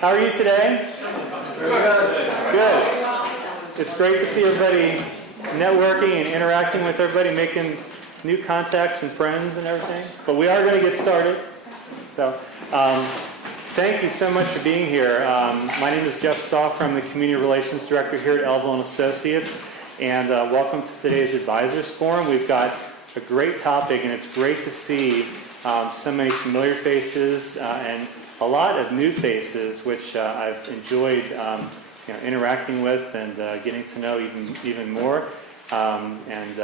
How are you today? Good. It's great to see everybody networking and interacting with everybody, making new contacts and friends and everything. But we are going to get started. So, thank you so much for being here. My name is Jeff Stauffer. I'm the Community Relations Director here at Elville & Associates. And welcome to today's Advisors Forum. We've got a great topic, and it's great to see so many familiar faces and a lot of new faces, which I've enjoyed interacting with and getting to know even more, and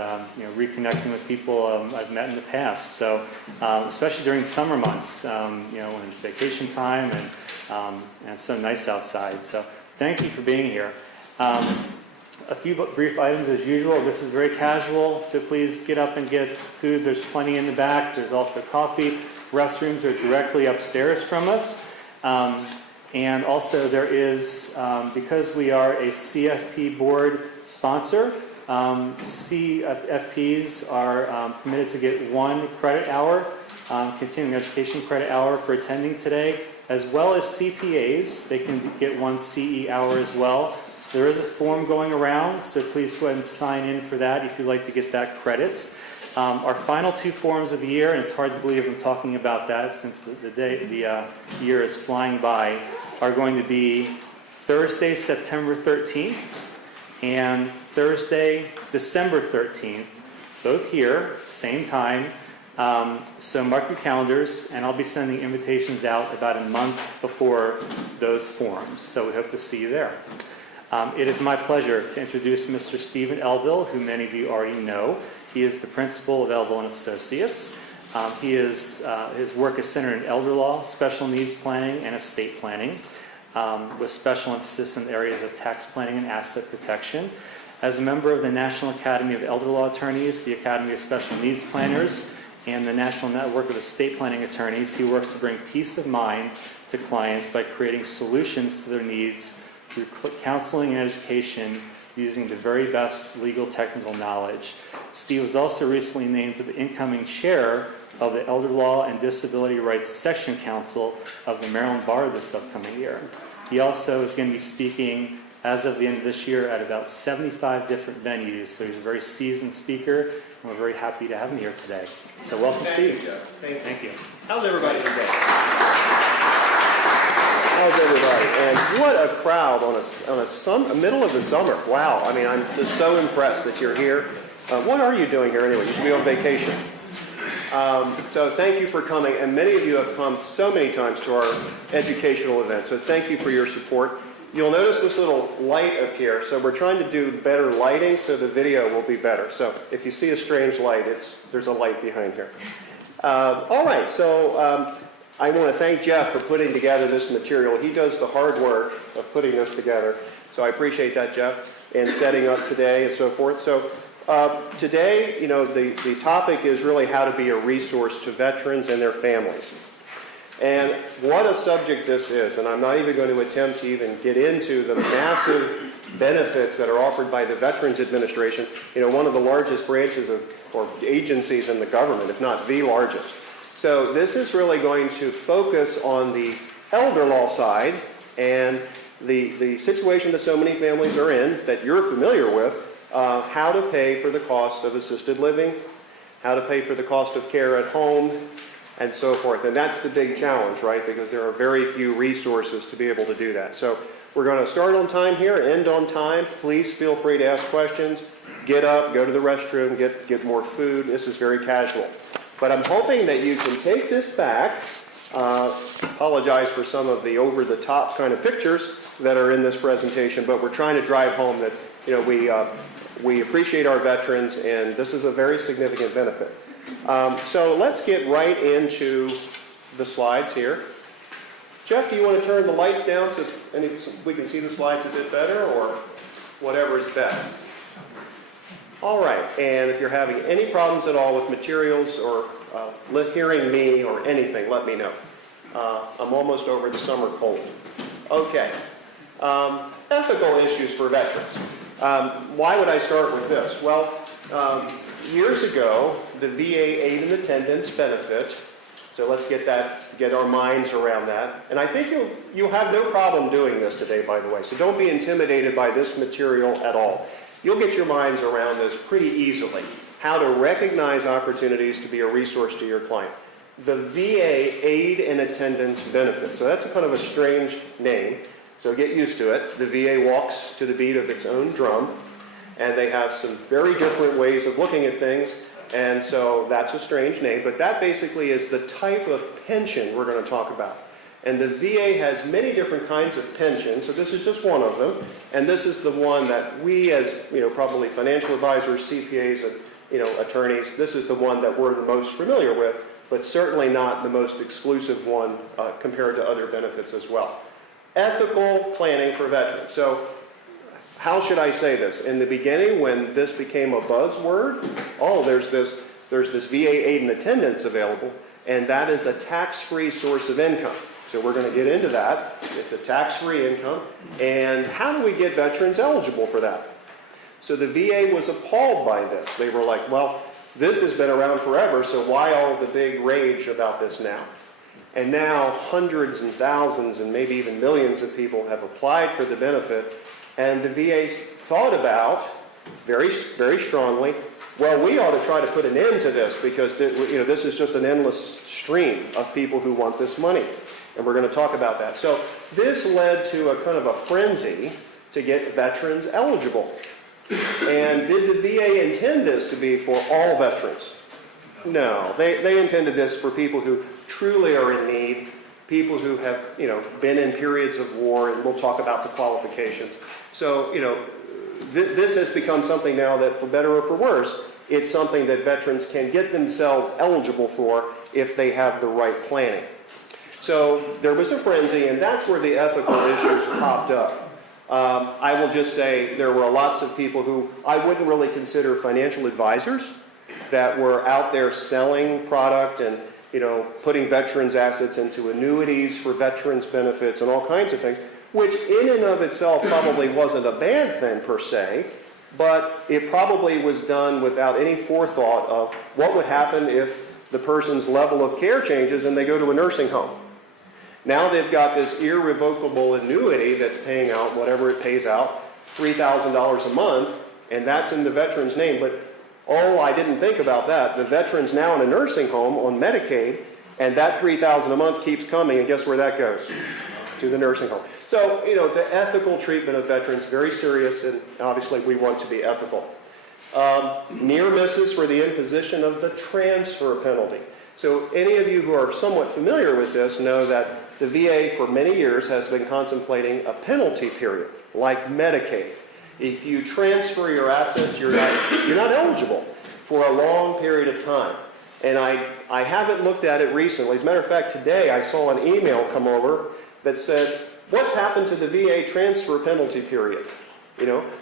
reconnecting with people I've met in the past. So, especially during summer months, when it's vacation time and it's so nice outside. So, thank you for being here. A few brief items as usual. This is very casual, so please get up and get food. There's plenty in the back. There's also coffee. Restrooms are directly upstairs from us. And also there is, because we are a CFP board sponsor, CFPs are permitted to get 1 credit hour, continuing education credit hour for attending today, as well as CPAs. They can get 1 CE hour as well. So there is a form going around, so please go ahead and sign in for that if you'd like to get that credit. Our final 2 forums of the year, and it's hard to believe I'm talking about that since the year is flying by, are going to be Thursday, September 13th and Thursday, December 13th, both here, same time. So mark your calendars, and I'll be sending invitations out about a month before those forums. So we hope to see you there. It is my pleasure to introduce Mr. Stephen Elville, who many of you already know. He is the principal of Elville & Associates. His work is centered in elder law, special needs planning, and estate planning, with special emphasis in areas of tax planning and asset protection. As a member of the National Academy of Elder Law Attorneys, the Academy of Special Needs Planners, and the National Network of Estate Planning Attorneys, he works to bring peace of mind to clients by creating solutions to their needs through counseling and education using the very best legal technical knowledge. Steve was also recently named to the incoming chair of the Elder Law and Disability Rights Section Council of the Maryland Bar this upcoming year. He also is going to be speaking as of the end of this year at about 75 different venues, so he's a very seasoned speaker, and we're very happy to have him here today. So welcome, Steve. Thank you. How's everybody today? How's everybody? And what a crowd on a middle of the summer. Wow. I mean, I'm just so impressed that you're here. What are you doing here anyway? You should be on vacation. So thank you for coming. And many of you have come so many times to our educational events. So thank you for your support. You'll notice this little light up here. So we're trying to do better lighting so the video will be better. So if you see a strange light, there's a light behind here. All right. So I want to thank Jeff for putting together this material. He does the hard work of putting this together. So I appreciate that, Jeff, and setting up today and so forth. So today, the topic is really how to be a resource to veterans and their families. And what a subject this is. And I'm not even going to attempt to even get into the massive benefits that are offered by the Veterans Administration, one of the largest branches or agencies in the government, if not the largest. So this is really going to focus on the elder law side and the situation that so many families are in that you're familiar with, how to pay for the cost of assisted living, how to pay for the cost of care at home, and so forth. And that's the big challenge, right? Because there are very few resources to be able to do that. So we're going to start on time here, end on time. Please feel free to ask questions. Get up, go to the restroom, get more food. This is very casual. But I'm hoping that you can take this back. Apologize for some of the over-the-top kind of pictures that are in this presentation, but we're trying to drive home that we appreciate our veterans, and this is a very significant benefit. So let's get right into the slides here. Jeff, do you want to turn the lights down so we can see the slides a bit better, or whatever is best? All right, and if you're having any problems at all with materials or hearing me or anything, let me know. I'm almost over the summer cold. Okay, ethical issues for veterans. Why would I start with this? Well, years ago, the VA aid and attendance benefit So let's get our minds around that. And I think you'll have no problem doing this today, by the way. So don't be intimidated by this material at all. You'll get your minds around this pretty easily. How to recognize opportunities to be a resource to your client. The VA Aid and Attendance Benefit. So that's kind of a strange name. So get used to it. The VA walks to the beat of its own drum. And they have some very different ways of looking at things. And so that's a strange name. But that basically is the type of pension we're going to talk about. And the VA has many different kinds of pensions. So this is just one of them. And this is the one that we as, probably financial advisors, CPAs, and, attorneys, this is the one that we're the most familiar with, but certainly not the most exclusive one compared to other benefits as well. Ethical planning for veterans. So how should I say this? In the beginning, when this became a buzzword, there's this VA aid and attendance available, and that is a tax-free source of income. So we're going to get into that. It's a tax-free income. And how do we get veterans eligible for that? So the VA was appalled by this. They were like, well, this has been around forever, so why all the big rage about this now? And now hundreds and thousands and maybe even millions of people have applied for the benefit. And the VA's thought about very, very strongly, well, we ought to try to put an end to this because this is just an endless stream of people who want this money. And we're going to talk about that. So this led to a kind of a frenzy to get veterans eligible. And did the VA intend this to be for all veterans? No. They intended this for people who truly are in need, people who have been in periods of war, and we'll talk about the qualifications. So, this has become something now that, for better or for worse, it's something that veterans can get themselves eligible for if they have the right planning. So there was a frenzy, and that's where the ethical issues popped up. I will just say there were lots of people who I wouldn't really consider financial advisors that were out there selling product and putting veterans' assets into annuities for veterans' benefits and all kinds of things, which in and of itself probably wasn't a bad thing per se, but it probably was done without any forethought of what would happen if the person's level of care changes and they go to a nursing home. Now they've got this irrevocable annuity that's paying out whatever it pays out, $3,000 a month, and that's in the veteran's name. But I didn't think about that. The veteran's now in a nursing home on Medicaid, and that $3,000 a month keeps coming, and guess where that goes? To the nursing home. So, the ethical treatment of veterans, very serious, and obviously we want to be ethical. Near misses for the imposition of the transfer penalty. So any of you who are somewhat familiar with this know that the VA for many years has been contemplating a penalty period, like Medicaid. If you transfer your assets, you're not eligible for a long period of time. And I haven't looked at it recently. As a matter of fact, today I saw an email come over that said, what's happened to the VA transfer penalty period?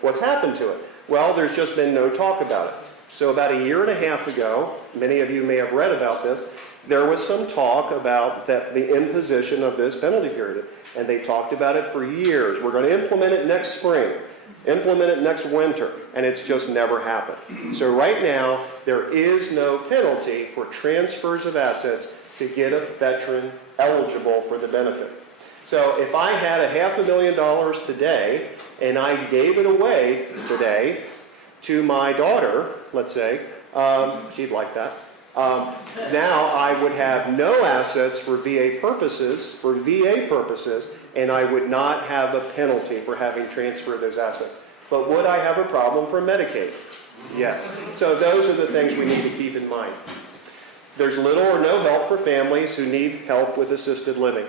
What's happened to it? Well, there's just been no talk about it. So about a year and a half ago, many of you may have read about this, there was some talk about the imposition of this penalty period. And they talked about it for years. We're going to implement it next spring, implement it next winter, and it's just never happened. So right now, there is no penalty for transfers of assets to get a veteran eligible for the benefit. So if I had $500,000 today, and I gave it away today to my daughter, let's say, she'd like that, now I would have no assets for VA purposes, and I would not have a penalty for having transferred those assets. But would I have a problem for Medicaid? Yes. So those are the things we need to keep in mind. There's little or no help for families who need help with assisted living.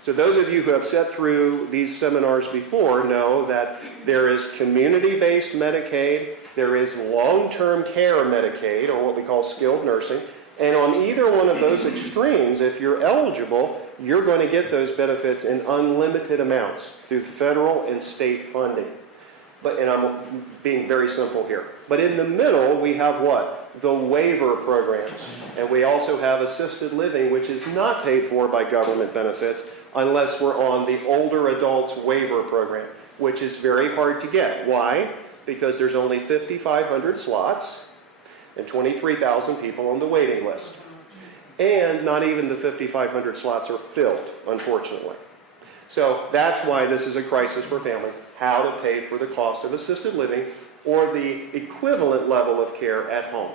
So those of you who have sat through these seminars before know that there is community-based Medicaid, there is long-term care Medicaid, or what we call skilled nursing, and on either one of those extremes, if you're eligible, you're going to get those benefits in unlimited amounts through federal and state funding. And I'm being very simple here. But in the middle, we have what? The waiver programs. And we also have assisted living, which is not paid for by government benefits unless we're on the older adults waiver program, which is very hard to get. Why? Because there's only 5,500 slots and 23,000 people on the waiting list. and not even the 5,500 slots are filled, unfortunately. So that's why this is a crisis for families, how to pay for the cost of assisted living or the equivalent level of care at home.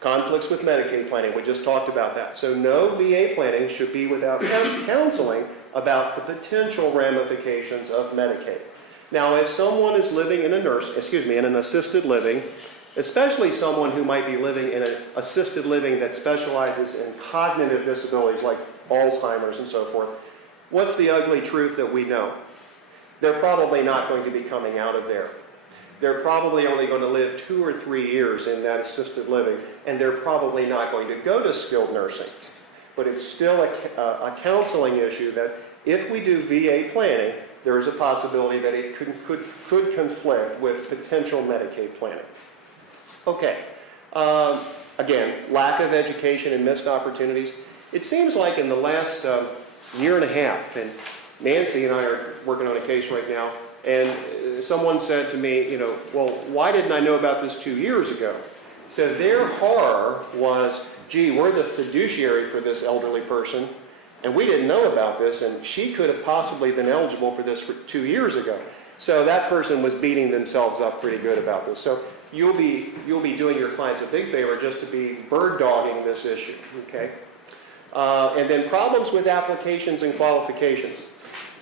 Conflicts with Medicaid planning, we just talked about that. So no VA planning should be without counseling about the potential ramifications of Medicaid. Now, if someone is living in in an assisted living, especially someone who might be living in an assisted living that specializes in cognitive disabilities like Alzheimer's and so forth, what's the ugly truth that we know? They're probably not going to be coming out of there. They're probably only going to live 2 or 3 years in that assisted living, and they're probably not going to go to skilled nursing. But it's still a counseling issue that if we do VA planning, there is a possibility that it could conflict with potential Medicaid planning. Okay. Again, lack of education and missed opportunities. It seems like in the last year and a half, and Nancy and I are working on a case right now, and someone said to me, well, why didn't I know about this 2 years ago? So their horror was, gee, we're the fiduciary for this elderly person, and we didn't know about this, and she could have possibly been eligible for this 2 years ago. So that person was beating themselves up pretty good about this. So you'll be doing your clients a big favor just to be bird dogging this issue, okay? And then problems with applications and qualifications.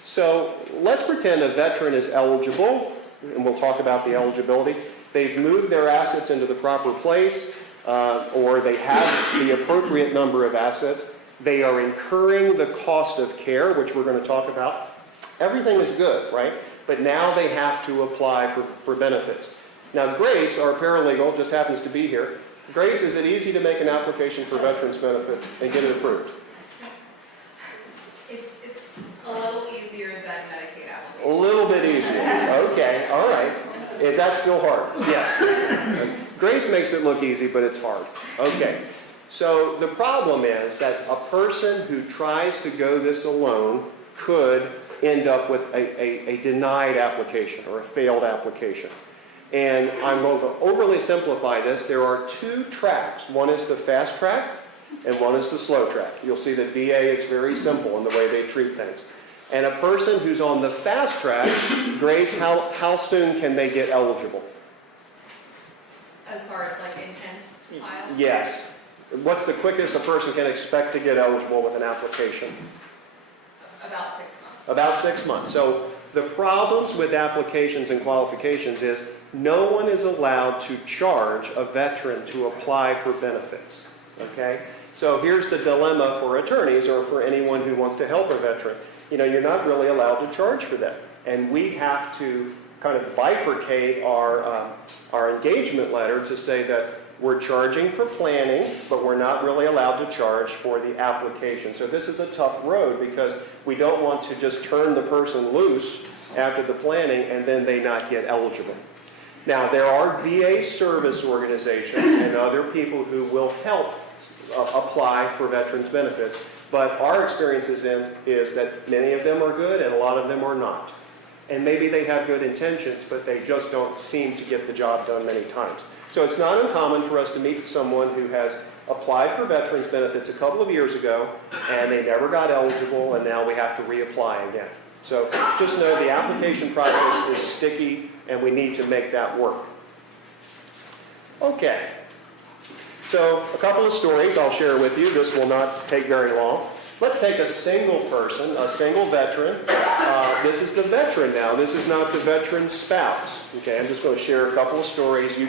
So let's pretend a veteran is eligible, and we'll talk about the eligibility. They've moved their assets into the proper place, or they have the appropriate number of assets. They are incurring the cost of care, which we're going to talk about. Everything is good, right? But now they have to apply for benefits. Now, Grace, our paralegal, just happens to be here. Grace, is it easy to make an application for veterans benefits and get it approved? It's a little easier than Medicaid application. A little bit easier. Okay, all right. Is that still hard? Yes. Grace makes it look easy, but it's hard. Okay. So the problem is that a person who tries to go this alone could end up with a denied application or a failed application. And I'm going to overly simplify this. There are 2 tracks. One is the fast track, and one is the slow track. You'll see that VA is very simple in the way they treat things. And a person who's on the fast track, Grace, how soon can they get eligible? As far as like intent to file? Yes. What's the quickest a person can expect to get eligible with an application? About 6 months. About 6 months. So the problems with applications and qualifications is no one is allowed to charge a veteran to apply for benefits. Okay? So here's the dilemma for attorneys or for anyone who wants to help a veteran. You're not really allowed to charge for that. And we have to kind of bifurcate our engagement letter to say that we're charging for planning, but we're not really allowed to charge for the application. So this is a tough road because we don't want to just turn the person loose after the planning and then they not get eligible. Now, there are VA service organizations and other people who will help apply for veterans benefits, but our experience is that many of them are good and a lot of them are not. And maybe they have good intentions, but they just don't seem to get the job done many times. So it's not uncommon for us to meet someone who has applied for veterans benefits a couple of years ago, and they never got eligible, and now we have to reapply again. So just know the application process is sticky, and we need to make that work. Okay. So a couple of stories I'll share with you. This will not take very long. Let's take a single person, a single veteran. This is the veteran now. This is not the veteran's spouse. Okay, I'm just going to share a couple of stories. You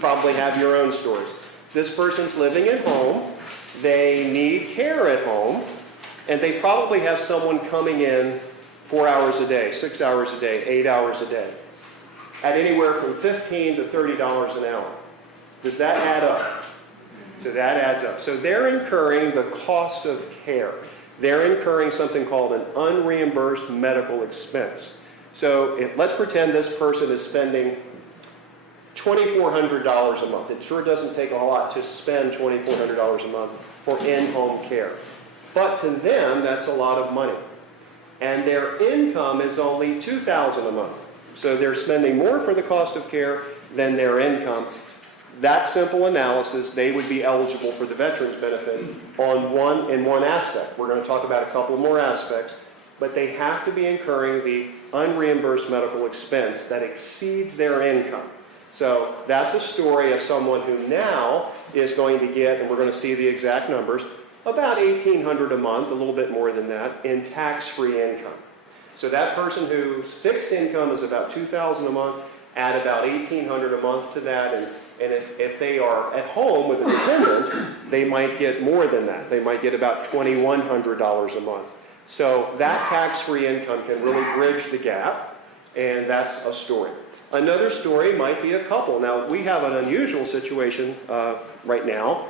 probably have your own stories. This person's living at home. They need care at home. And they probably have someone coming in 4 hours a day, 6 hours a day, 8 hours a day, at anywhere from $15 to $30 an hour. Does that add up? So that adds up. So they're incurring the cost of care. They're incurring something called an unreimbursed medical expense. So let's pretend this person is spending $2,400 a month. It sure doesn't take a lot to spend $2,400 a month for in-home care. But to them, that's a lot of money. And their income is only $2,000 a month. So they're spending more for the cost of care than their income. That simple analysis, they would be eligible for the veterans benefit in one aspect. We're going to talk about a couple more aspects, but they have to be incurring the unreimbursed medical expense that exceeds their income. So that's a story of someone who now is going to get, and we're going to see the exact numbers, about $1,800 a month, a little bit more than that, in tax-free income. So that person whose fixed income is about $2,000 a month, add about $1,800 a month to that, and if they are at home with a dependent, they might get more than that. They might get about $2,100 a month. So that tax-free income can really bridge the gap, and that's a story. Another story might be a couple. Now, we have an unusual situation right now,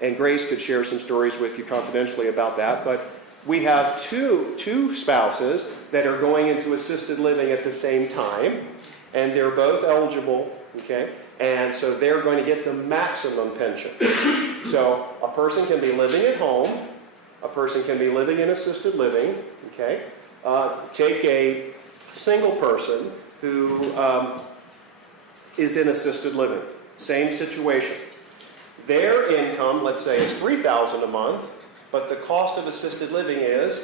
and Grace could share some stories with you confidentially about that, but we have two spouses that are going into assisted living at the same time, and they're both eligible, okay? And so they're going to get the maximum pension. So a person can be living at home, a person can be living in assisted living, okay? Take a single person who is in assisted living, same situation. Their income, let's say, is $3,000 a month, but the cost of assisted living is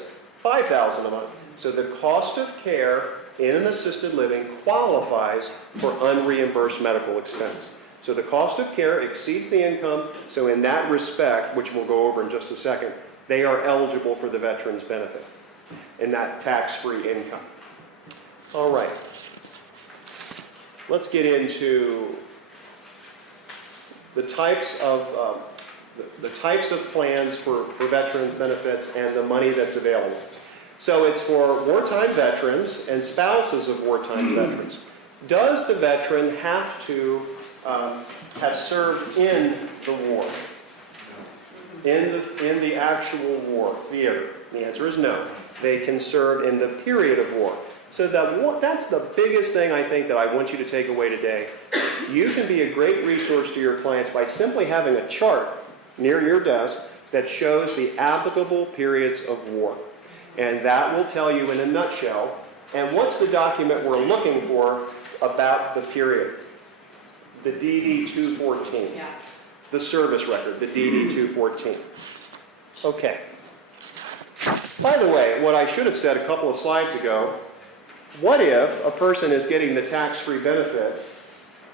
$5,000 a month. So the cost of care in an assisted living qualifies for unreimbursed medical expense. So the cost of care exceeds the income, so in that respect, which we'll go over in just a second, they are eligible for the veterans benefit in that tax-free income. All right. Let's get into the types of plans for veterans benefits and the money that's available. So it's for wartime veterans and spouses of wartime veterans. Does the veteran have to have served in the war? In the actual war theater? The answer is no. They can serve in the period of war. So that's the biggest thing I think that I want you to take away today. You can be a great resource to your clients by simply having a chart near your desk that shows the applicable periods of war. And that will tell you in a nutshell, and what's the document we're looking for about the period? The DD-214. Yeah. The service record, the DD-214. Okay. By the way, what I should have said a couple of slides ago, what if a person is getting the tax-free benefit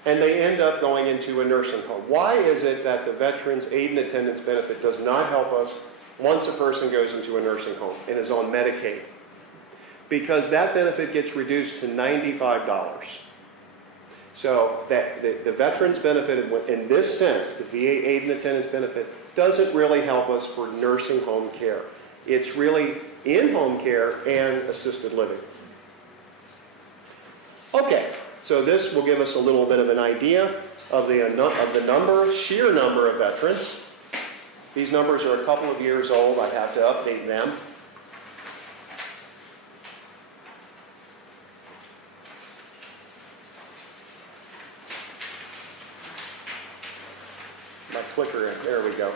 and they end up going into a nursing home? Why is it that the Veterans Aid and Attendance Benefit does not help us once a person goes into a nursing home and is on Medicaid? Because that benefit gets reduced to $95. So that the Veterans benefit in this sense, the VA Aid and Attendance Benefit, doesn't really help us for nursing home care. It's really in-home care and assisted living. Okay, so this will give us a little bit of an idea of the sheer number of veterans. These numbers are a couple of years old. I have to update them. My clicker, there we go.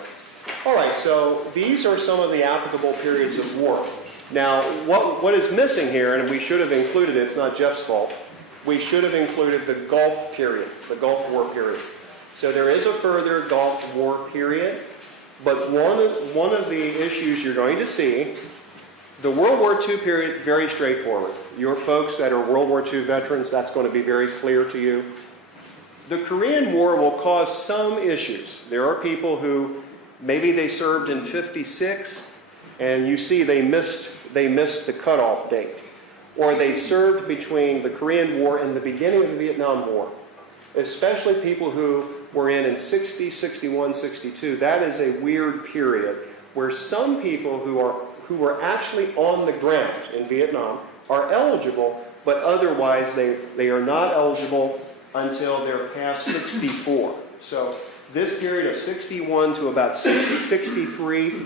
All right, so these are some of the applicable periods of war. Now, what is missing here, and we should have included it, it's not Jeff's fault, we should have included the Gulf period, the Gulf War period. So there is a further Gulf War period, but one of the issues you're going to see, the World War II period, very straightforward. Your folks that are World War II veterans, that's going to be very clear to you. The Korean War will cause some issues. There are people who maybe they served in '56, and you see they missed the cutoff date. Or they served between the Korean War and the beginning of the Vietnam War. Especially people who were in 60, 61, 62. That is a weird period where some people who were actually on the ground in Vietnam are eligible, but otherwise they are not eligible until they're past 64. So this period of 61 to about 63,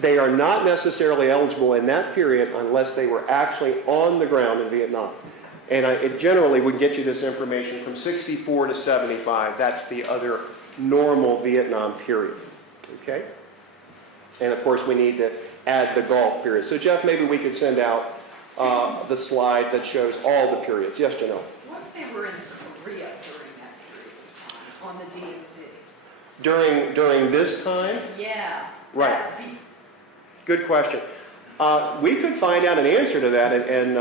they are not necessarily eligible in that period unless they were actually on the ground in Vietnam. And it generally would get you this information from 64 to 75. That's the other normal Vietnam period. Okay? And of course we need to add the Gulf period. So Jeff, maybe we could send out the slide that shows all the periods. Yes, Janelle? What if they were in Korea during that period of time, on the DMZ? During this time? Yeah. Right. That be- Good question. We could find out an answer to that, and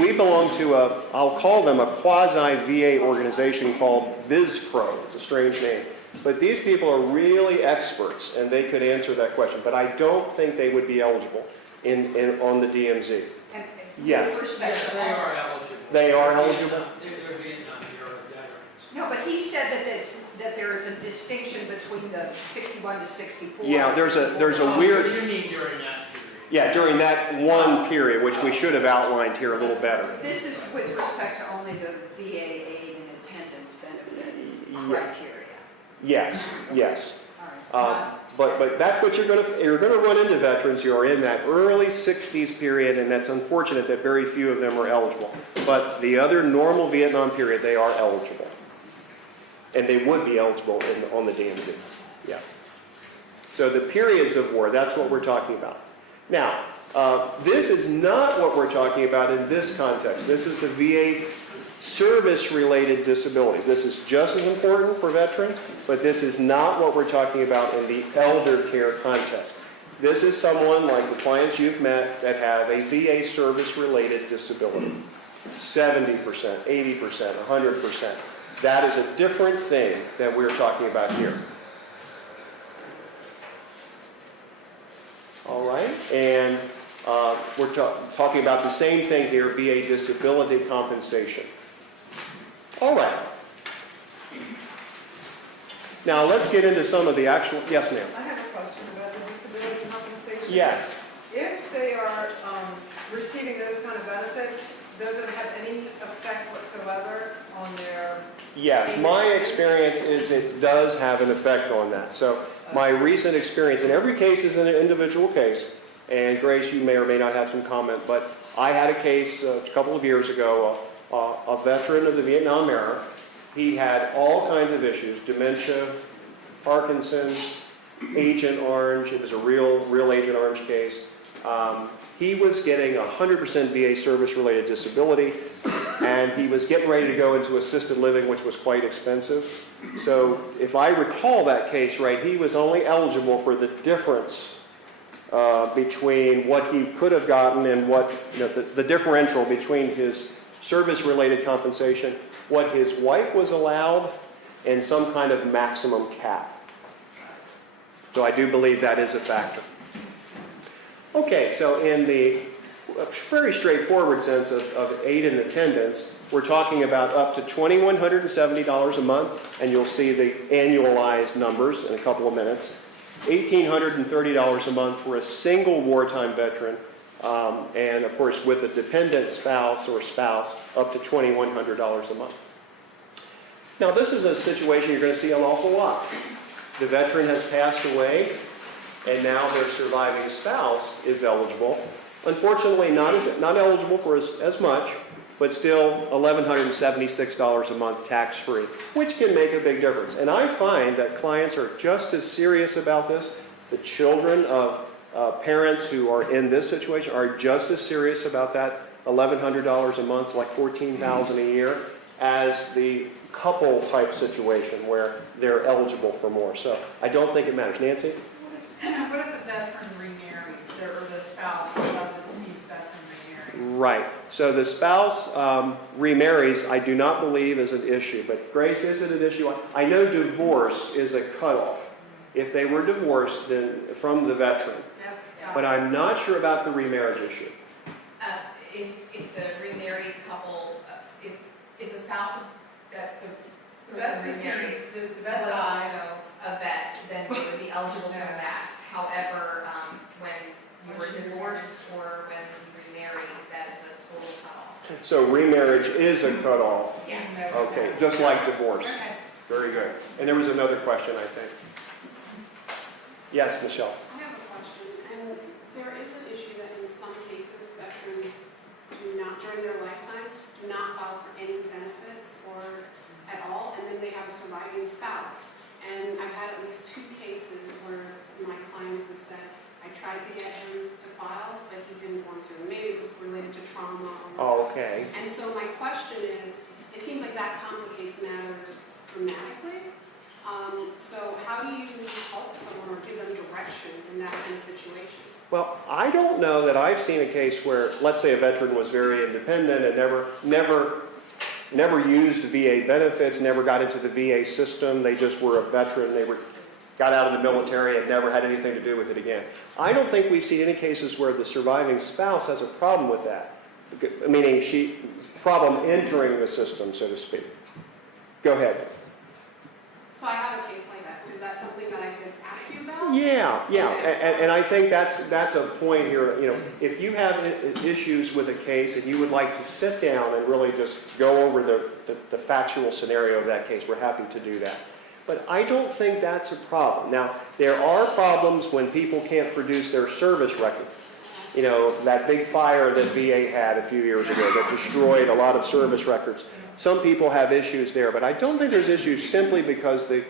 we belong to I'll call them a quasi-VA organization called VizPro. It's a strange name. But these people are really experts, and they could answer that question. But I don't think they would be eligible on the DMZ. and Yes. with respect Yes, to they all- are eligible. They are They're eligible? Vietnam- They're Vietnam-era veterans. No, but he said that there is a distinction between the 61 to 64. Yeah, there's a Oh, weird... You mean during that period? Yeah, during that one period, which we should have outlined here a little better. This is with respect to only the VA aid and attendance benefit criteria. Yes, yes. All right. But that's what you're going to run into veterans who are in that early 60s period, and that's unfortunate that very few of them are eligible. But the other normal Vietnam period, they are eligible. And they would be eligible on the DMZ. Yes. So the periods of war, that's what we're talking about. Now, this is not what we're talking about in this context. This is the VA service-related disabilities. This is just as important for veterans, but this is not what we're talking about in the elder care context. This is someone like the clients you've met that have a VA service-related disability. 70%, 80%, 100%. That is a different thing that we're talking about here. All right, and we're talking about the same thing here, VA disability compensation. All right. Now let's get into some of the actual, yes ma'am. I have a question about the disability compensation. Yes. If they are receiving those kind of benefits, does it have any effect whatsoever on their... Yes, my experience is it does have an effect on that. So my recent experience, and every case is an individual case, and Grace, you may or may not have some comment, but I had a case a couple of years ago, a veteran of the Vietnam era. He had all kinds of issues, dementia, Parkinson's, Agent Orange. It was a real Agent Orange case. He was getting 100% VA service-related disability, and he was getting ready to go into assisted living, which was quite expensive. So if I recall that case right, he was only eligible for the difference between what he could have gotten and what, the differential between his service-related compensation, what his wife was allowed, and some kind of maximum cap. So I do believe that is a factor. Okay, so in the very straightforward sense of aid and attendance, we're talking about up to $2,170 a month, and you'll see the annualized numbers in a couple of minutes. $1,830 a month for a single wartime veteran, and of course with a dependent spouse or spouse, up to $2,100 a month. Now this is a situation you're going to see an awful lot. The veteran has passed away, and now their surviving spouse is eligible. Unfortunately, not eligible for as much, but still $1,176 a month tax-free, which can make a big difference. And I find that clients are just as serious about this. The children of parents who are in this situation are just as serious about that $1,100 a month, like $14,000 a year, as the couple type situation where they're eligible for more. So I don't think it matters. Nancy? What if the veteran remarries, or the spouse of the deceased veteran remarries? Right. So the spouse remarries, I do not believe is an issue. But Grace, is it an issue? I know divorce is a cutoff. If they were divorced then from the veteran. But I'm not sure about the remarriage issue. If the remarried couple, if the spouse that the person remarried was also a vet, then they would be eligible for that. However, when you were divorced or when you remarried, that is the total cutoff. So remarriage is a cutoff. Yes. Okay, just like divorce. Very good. And there was another question, I think. Yes, Michelle. I have a question, and there is an issue that in some cases veterans do not, during their lifetime, do not file for any benefits or at all, and then they have a surviving spouse. And I've had at least 2 cases where my clients have said, I tried to get him to file, but he didn't want to. Maybe it was related to trauma or whatever. Okay. And so my question is, it seems like that complicates matters dramatically. So how do you help someone or give them direction in that kind of situation? Well, I don't know that I've seen a case where, let's say a veteran was very independent and never used VA benefits, never got into the VA system. They just were a veteran. Got out of the military and never had anything to do with it again. I don't think we've seen any cases where the surviving spouse has a problem with that, meaning problem entering the system, so to speak. Go ahead. So I have a case like that. Is that something that I could ask you about? Yeah, and I think that's a point here. You know, if you have issues with a case and you would like to sit down and really just go over the factual scenario of that case, we're happy to do that. But I don't think that's a problem. Now, there are problems when people can't produce their service record. You know, that big fire that VA had a few years ago that destroyed a lot of service records. Some people have issues there, but I don't think there's issues simply because the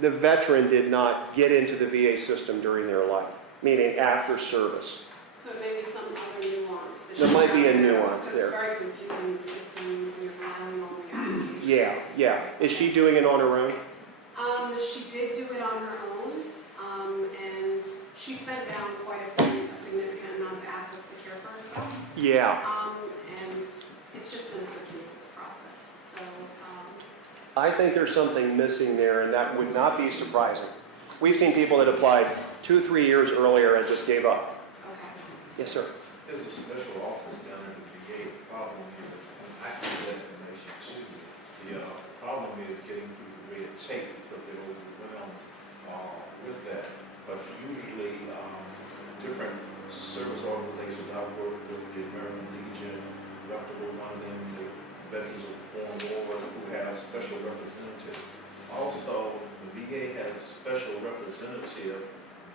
veteran did not get into the VA system during their life, meaning after service. So it may be some other nuance. There might be a nuance It's there. very confusing, the system, when you're filing all the applications. Yeah. Is she doing it on her own? She did do it on her own, and she spent down quite a significant amount of assets to care for herself. Yeah. And it's just been a circuitous process. So, I think there's something missing there, and that would not be surprising. We've seen people that applied 2-3 years earlier and just gave up. okay. Yes, sir. There's a special office down in the VA. The problem is accurate information too. The problem is getting through the red tape because they're overwhelmed with that. But usually, different service organizations I've worked with, the American Legion, reputable ones, and the Veterans of Foreign Wars who have special representatives. Also, the VA has a special representative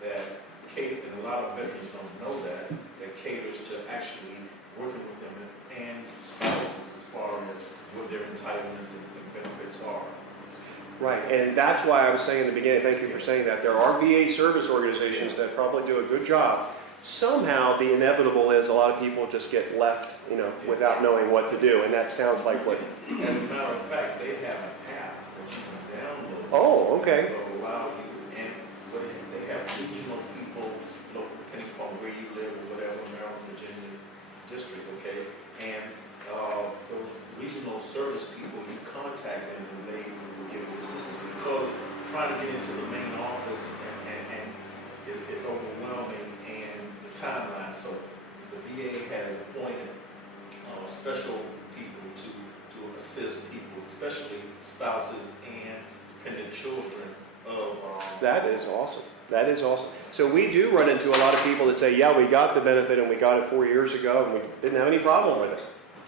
that caters, and a lot of veterans don't know that caters to actually working with them and spouses as far as what their entitlements and benefits are. Right, and that's why I was saying in the beginning, thank you for saying that, there are VA service organizations that probably do a good job. Somehow the inevitable is a lot of people just get left, without knowing what to do, and that sounds like what... As a matter of fact, they have an app that you can download. Oh, okay. That will allow you, and they have regional people, depending upon where you live or whatever, Maryland, Virginia district, okay? And those regional service people, you contact them and they will give you assistance, because trying to get into the main office and is overwhelming, and the timeline. So the VA has appointed special people to assist people, especially spouses and dependent children of... That is awesome. That is awesome. So we do run into a lot of people that say, yeah, we got the benefit and we got it 4 years ago and we didn't have any problem with it.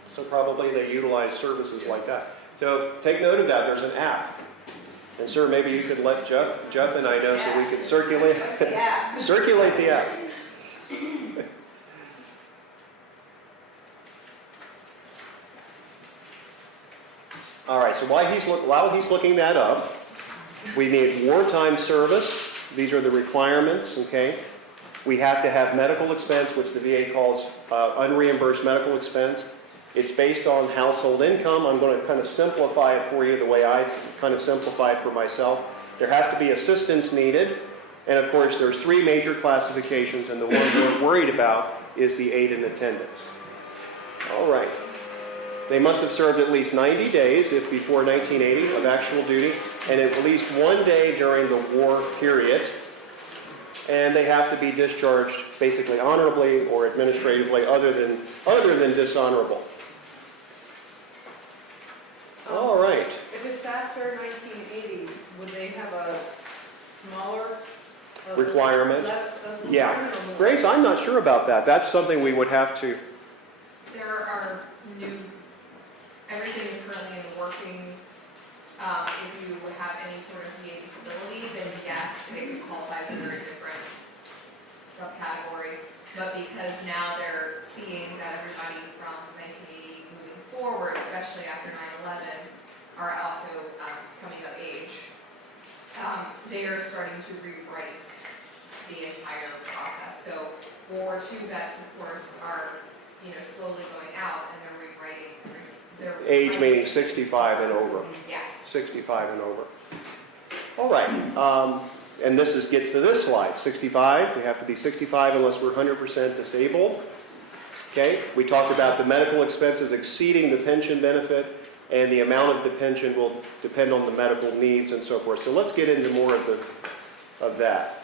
So probably they utilize services like that. So take note of that. There's an app. And sir, maybe you could let Jeff and I know so we could circulate the app. All right, so while he's looking that up, we need wartime service. These are the requirements, okay? We have to have medical expense, which the VA calls unreimbursed medical expense. It's based on household income. I'm going to kind of simplify it for you the way I kind of simplify it for myself. There has to be assistance needed. And of course, there's 3 major classifications, and the one we're worried about is the aid in attendance. All right. They must have served at least 90 days, if before 1980, of actual duty, and at least 1 day during the war period. And they have to be discharged basically honorably or administratively, other than dishonorable. All right. If it's after 1980, would they have a smaller? Requirement? Less of Yeah. requirement or more? Grace, I'm not sure about that. That's something we would have to... There are everything is currently in the working. If you have any sort of VA disability, then yes, it qualifies under a different subcategory. But because now they're seeing that everybody from 1980 moving forward, especially after 9/11, are also coming of age, they are starting to rewrite the entire process. So World War II vets, of course, are slowly going out, and they're rewriting. Age meaning 65 and over. Yes. 65 and over. All right, and gets to this slide, 65. We have to be 65 unless we're 100% disabled. Okay, we talked about the medical expenses exceeding the pension benefit, and the amount of the pension will depend on the medical needs and so forth. So let's get into more of that.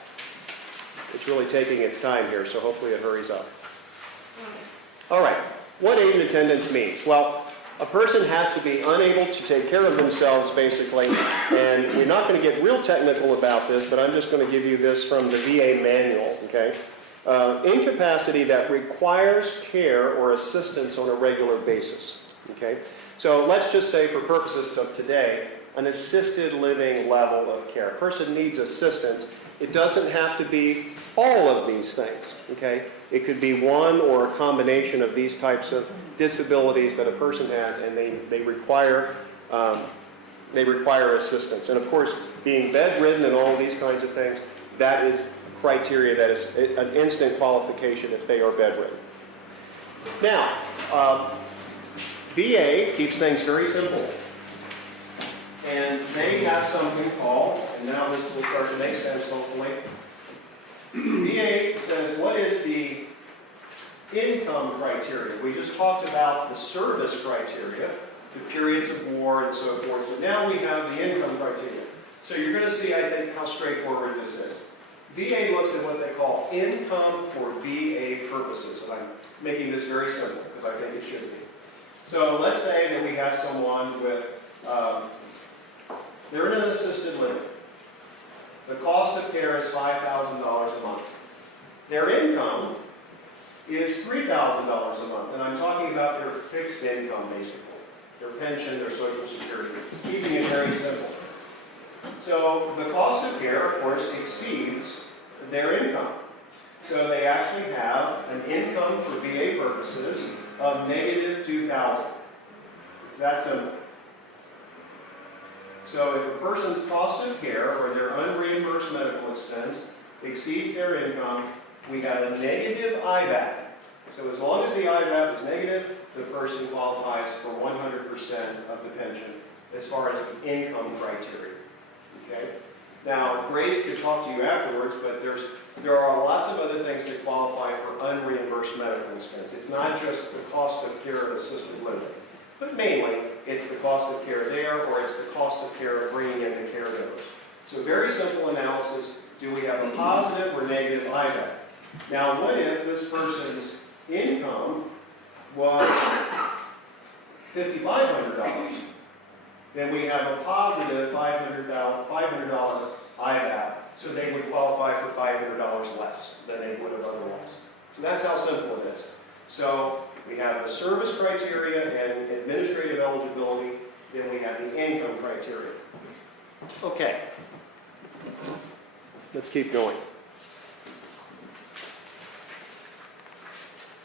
It's really taking its time here, so hopefully it hurries up. All right, what aid and attendance means? Well, a person has to be unable to take care of themselves, basically, and we're not going to get real technical about this, but I'm just going to give you this from the VA manual, okay? Incapacity that requires care or assistance on a regular basis, okay? So let's just say, for purposes of today, an assisted living level of care. A person needs assistance. It doesn't have to be all of these things, okay? It could be one or a combination of these types of disabilities that a person has, and they require assistance. And of course, being bedridden and all of these kinds of things, that is criteria that is an instant qualification if they are bedridden. Now, VA keeps things very simple. And they have something called, and now this will start to make sense hopefully. VA says, what is the income criteria? We just talked about the service criteria, the periods of war and so forth, but now we have the income criteria. So you're going to see, I think, how straightforward this is. VA looks at what they call income for VA purposes, and I'm making this very simple because I think it should be. So let's say that we have someone with, they're in an assisted living. The cost of care is $5,000 a month. Their income is $3,000 a month, and I'm talking about their fixed income, basically. Their pension, their Social Security, keeping it very simple. So the cost of care, of course, exceeds their income. So they actually have an income for VA purposes of negative $2,000. It's that simple. So if a person's cost of care or their unreimbursed medical expense exceeds their income, we have a negative IVAP. So as long as the IVAP is negative, the person qualifies for 100% of the pension as far as the income criteria. Okay? Now, Grace could talk to you afterwards, but there are lots of other things that qualify for unreimbursed medical expense. It's not just the cost of care of assisted living, but mainly it's the cost of care there, or it's the cost of care of bringing in the caregivers. So very simple analysis. Do we have a positive or negative IVAP? Now, what if this person's income was $5,500? Then we have a positive $500 IVAP, so they would qualify for $500 less than they would have otherwise. So that's how simple it is. So we have the service criteria and administrative eligibility, then we have the income criteria. Okay. Let's keep going.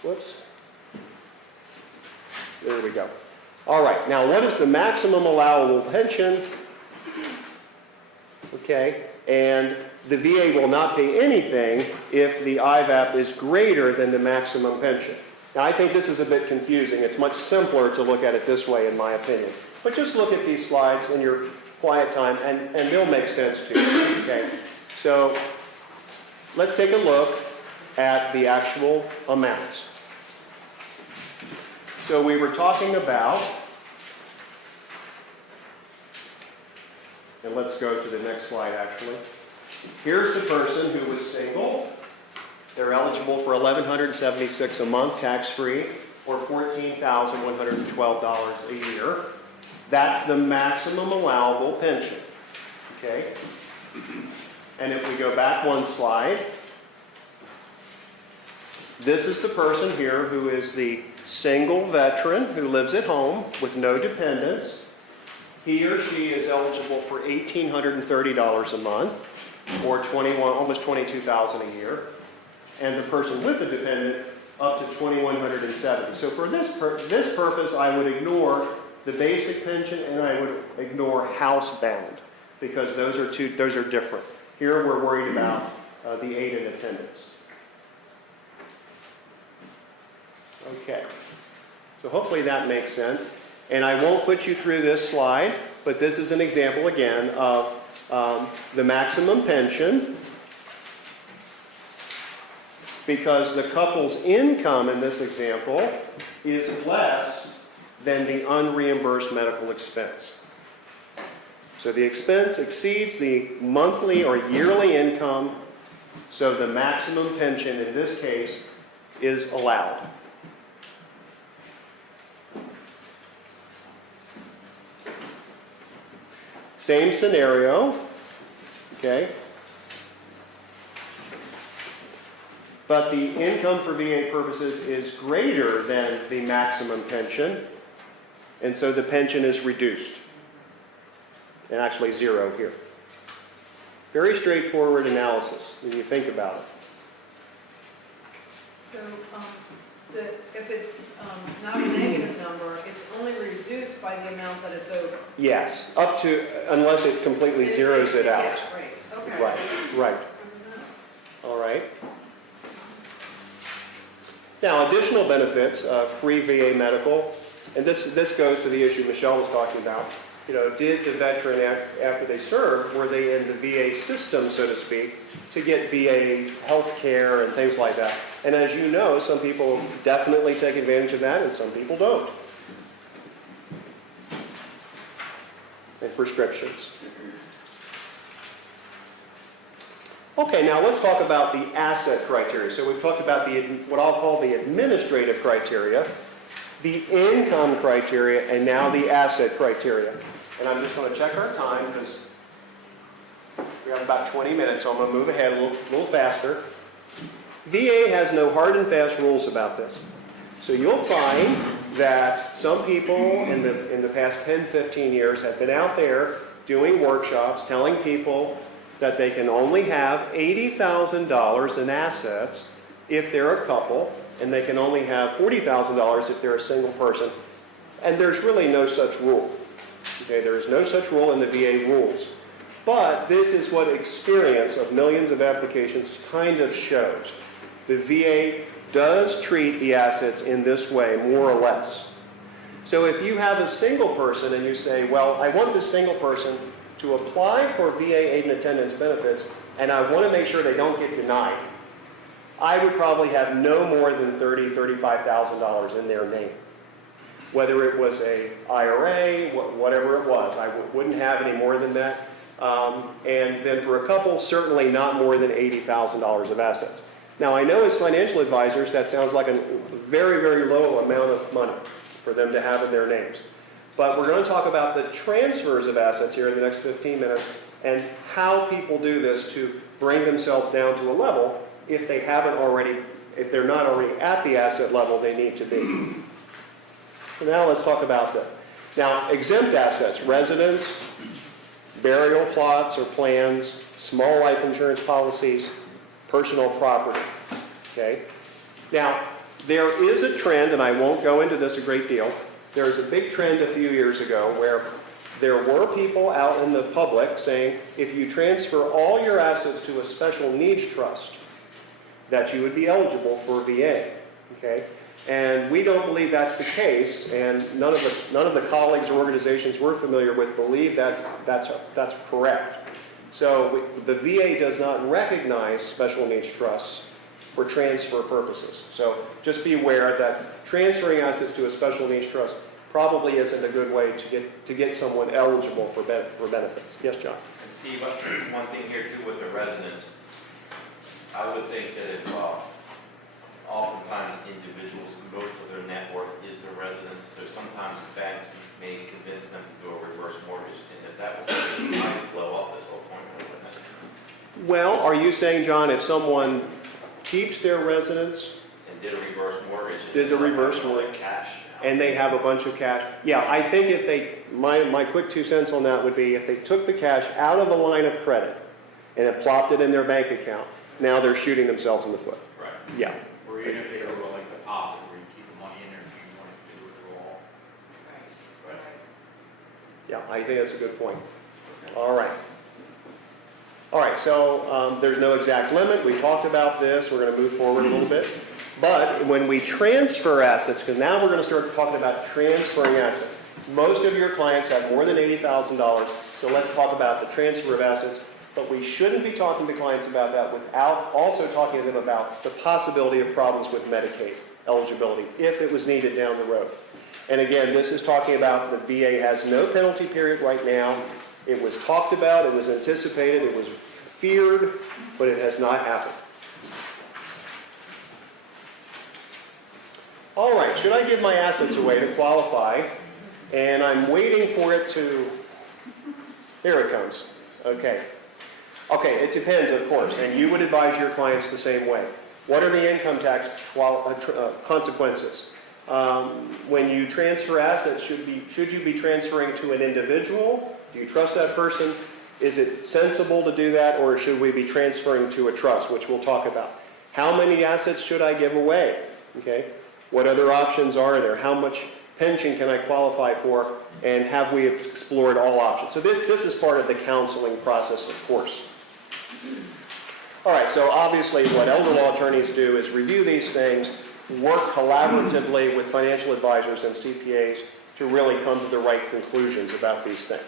Whoops. There we go. All right, now what is the maximum allowable pension? Okay, and the VA will not pay anything if the IVAP is greater than the maximum pension. Now, I think this is a bit confusing. It's much simpler to look at it this way, in my opinion. But just look at these slides in your quiet time, and they'll make sense to you. Okay, so let's take a look at the actual amounts. So we were talking about, and let's go to the next slide actually. Here's the person who was single. They're eligible for $1,176 a month tax-free, or $14,112 a year. That's the maximum allowable pension. Okay? And if we go back one slide, this is the person here who is the single veteran who lives at home with no dependents. He or she is eligible for $1,830 a month, or almost $22,000 a year. And the person with a dependent up to $2,170. So for this purpose, I would ignore the basic pension and I would ignore housebound, because those are different. Here we're worried about the aid and attendance. Okay, so hopefully that makes sense. And I won't put you through this slide, but this is an example again of the maximum pension, because the couple's income in this example is less than the unreimbursed medical expense. So the expense exceeds the monthly or yearly income, so the maximum pension in this case is allowed. Same scenario, okay? But the income for VA purposes is greater than the maximum pension, and so the pension is reduced. And actually zero here. Very straightforward analysis when you think about it. So, if it's not a negative number, it's only reduced by the amount that it's over. Yes, up to, unless it completely zeroes it out. Yeah, right, okay. Right. All right. Now, additional benefits, free VA medical, and this goes to the issue Michelle was talking about. You know, did the veteran, after they served, were they in the VA system, so to speak, to get VA health care and things like that? And as you know, some people definitely take advantage of that and some people don't. And prescriptions. Okay, now let's talk about the asset criteria. So we've talked about what I'll call the administrative criteria, the income criteria, and now the asset criteria. And I'm just going to check our time because we have about 20 minutes, so I'm going to move ahead a little faster. VA has no hard and fast rules about this. So you'll find that some people in the past 10, 15 years have been out there doing workshops telling people that they can only have $80,000 in assets if they're a couple, and they can only have $40,000 if they're a single person. And there's really no such rule. Okay, there is no such rule in the VA rules. But this is what experience of millions of applications kind of shows. The VA does treat the assets in this way, more or less. So if you have a single person and you say, well, I want this single person to apply for VA aid and attendance benefits, and I want to make sure they don't get denied, I would probably have no more than $30,000, $35,000 in their name. Whether it was a IRA, whatever it was, I wouldn't have any more than that. And then for a couple, certainly not more than $80,000 of assets. Now, I know as financial advisors, that sounds like a very, very low amount of money for them to have in their names. But we're going to talk about the transfers of assets here in the next 15 minutes and how people do this to bring themselves down to a level if they're not already at the asset level they need to be. So now let's talk about this. Now, exempt assets, residence, burial plots or plans, small life insurance policies, personal property. Okay? Now, there is a trend, and I won't go into this a great deal, there was a big trend a few years ago where there were people out in the public saying, if you transfer all your assets to a special needs trust, that you would be eligible for VA. Okay? And we don't believe that's the case, and none of the colleagues or organizations we're familiar with believe that's correct. So the VA does not recognize special needs trusts for transfer purposes. So just be aware that transferring assets to a special needs trust probably isn't a good way to get someone eligible for benefits. Yes, John? And Steve, one thing here too with the residents, I would think that if oftentimes individuals, most of their net worth is their residence, so sometimes banks may convince them to do a reverse mortgage, and if that was the case, it might blow up this whole point, wouldn't it? Well, are you saying, John, if someone keeps their residence And did a reverse mortgage. cash, and they have a bunch of cash? Yeah, I think if they, my quick 2 cents on that would be if they took the cash out of a line of credit and it plopped it in their bank account, now they're shooting themselves in the foot. Right. Yeah. Or even if they go to like deposit, where you keep the money in there if you want to do it all. Right. Yeah, I think that's a good point. All right. All right, so there's no exact limit. We talked about this. We're going to move forward a little bit. But when we transfer assets, because now we're going to start talking about transferring assets. Most of your clients have more than $80,000, So let's talk about the transfer of assets, but we shouldn't be talking to clients about that without also talking to them about the possibility of problems with Medicaid eligibility if it was needed down the road. And again, this is talking about the VA has no penalty period right now. It was talked about, it was anticipated, it was feared, but it has not happened. All right, should I give my assets away to qualify? And I'm waiting for it to, here it comes. Okay. Okay, it depends, of course, and you would advise your clients the same way. What are the income tax consequences? When you transfer assets, should you be transferring to an individual? Do you trust that person? Is it sensible to do that, or should we be transferring to a trust, which we'll talk about? How many assets should I give away? Okay. What other options are there? How much pension can I qualify for? And have we explored all options? So this is part of the counseling process, of course. All right, so obviously what elder law attorneys do is review these things, work collaboratively with financial advisors and CPAs to really come to the right conclusions about these things.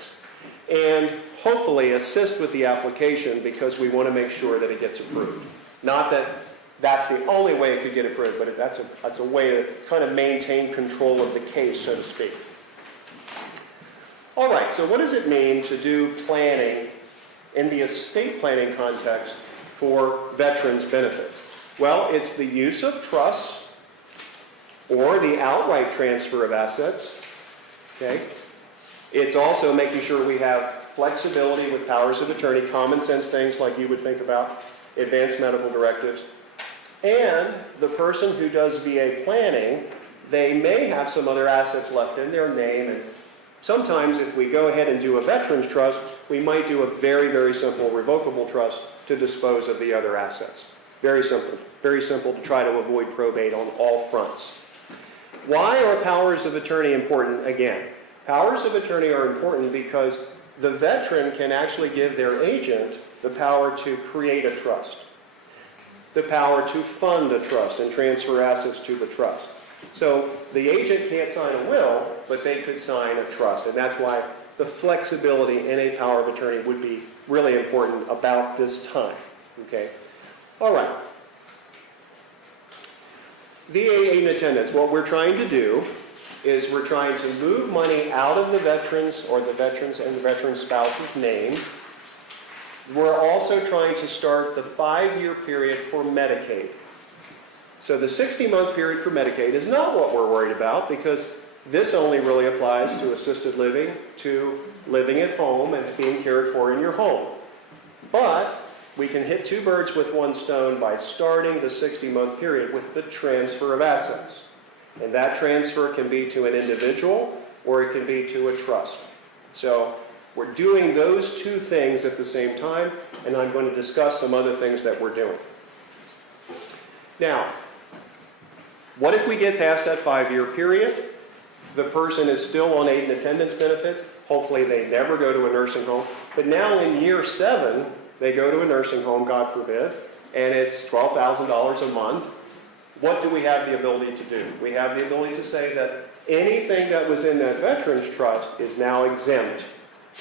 And hopefully assist with the application because we want to make sure that it gets approved. Not that that's the only way it could get approved, but that's a way to kind of maintain control of the case, so to speak. All right, so what does it mean to do planning in the estate planning context for veterans' benefits? Well, it's the use of trusts or the outright transfer of assets. Okay? It's also making sure we have flexibility with powers of attorney, common sense things like you would think about, advanced medical directives. And the person who does VA planning, they may have some other assets left in their name. And sometimes if we go ahead and do a veterans trust, we might do a very, very simple revocable trust to dispose of the other assets. Very simple to try to avoid probate on all fronts. Why are powers of attorney important? Again, powers of attorney are important because the veteran can actually give their agent the power to create a trust, the power to fund a trust and transfer assets to the trust. So the agent can't sign a will, but they could sign a trust, and that's why the flexibility in a power of attorney would be really important about this time. Okay? All right. VA aid and attendance. What we're trying to do is we're trying to move money out of the veterans or the veterans and the veteran spouse's name. We're also trying to start the 5-year period for Medicaid. So the 60-month period for Medicaid is not what we're worried about because this only really applies to assisted living, to living at home and being cared for in your home. But we can hit 2 birds with 1 stone by starting the 60-month period with the transfer of assets. And that transfer can be to an individual or it can be to a trust. So we're doing those 2 things at the same time, and I'm going to discuss some other things that we're doing. Now, what if we get past that 5-year period? The person is still on aid and attendance benefits. Hopefully they never go to a nursing home. But now in year 7, they go to a nursing home, God forbid, and it's $12,000 a month. What do we have the ability to do? We have the ability to say that anything that was in that veterans trust is now exempt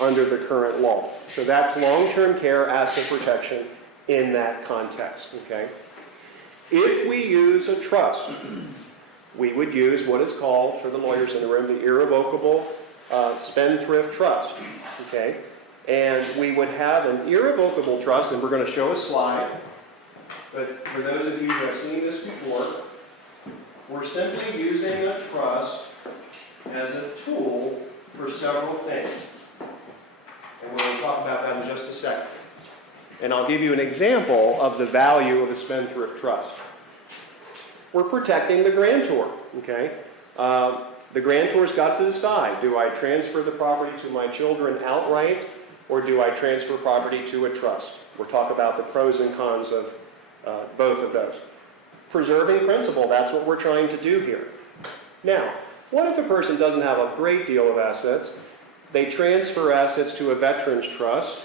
under the current law. So that's long-term care asset protection in that context. Okay? If we use a trust, we would use what is called, for the lawyers in the room, the irrevocable spendthrift trust. Okay? And we would have an irrevocable trust, and we're going to show a slide. But for those of you who have seen this before, we're simply using a trust as a tool for several things. And we're going to talk about that in just a second. And I'll give you an example of the value of a spendthrift trust. We're protecting the grantor, okay? The grantor's got to decide, do I transfer the property to my children outright, or do I transfer property to a trust? We'll talk about the pros and cons of both of those. Preserving principal, that's what we're trying to do here. Now, what if a person doesn't have a great deal of assets? They transfer assets to a veterans trust,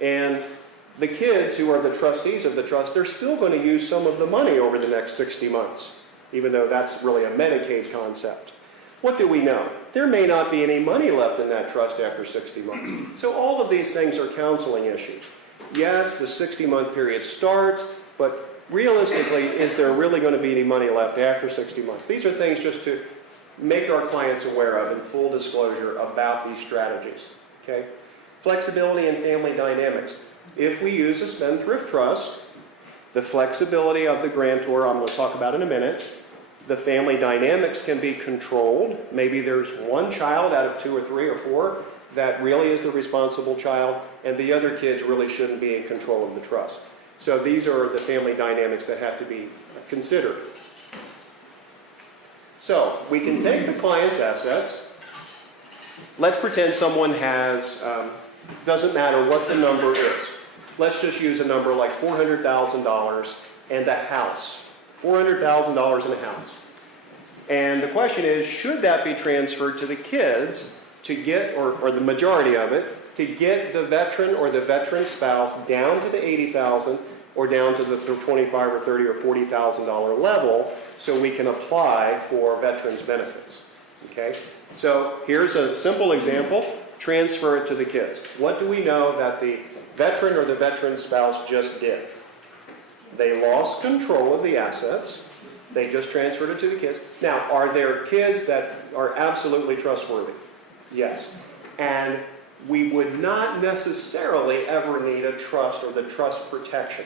and the kids who are the trustees of the trust, they're still going to use some of the money over the next 60 months, even though that's really a Medicaid concept. What do we know? there may not be any money left in that trust after 60 months. So all of these things are counseling issues. Yes, the 60-month period starts, but realistically, is there really going to be any money left after 60 months? These are things just to make our clients aware of in full disclosure about these strategies. Okay? Flexibility and family dynamics. If we use a spendthrift trust, the flexibility of the grantor, I'm going to talk about in a minute. The family dynamics can be controlled. Maybe there's one child out of 2 or 3 or 4 that really is the responsible child, and the other kids really shouldn't be in control of the trust. So these are the family dynamics that have to be considered. So we can take the client's assets. Let's pretend someone has, doesn't matter what the number is. Let's just use a number like $400,000 and a house. $400,000 in a house. And the question is, should that be transferred to the kids to get, or the majority of it, to get the veteran or the veteran spouse down to the $80,000 or down to the $25,000 or $30,000 or $40,000 level so we can apply for veterans benefits? Okay? So here's a simple example. Transfer it to the kids. What do we know that the veteran or the veteran spouse just did? They lost control of the assets. They just transferred it to the kids. Now, are there kids that are absolutely trustworthy? Yes. And we would not necessarily ever need a trust or the trust protection.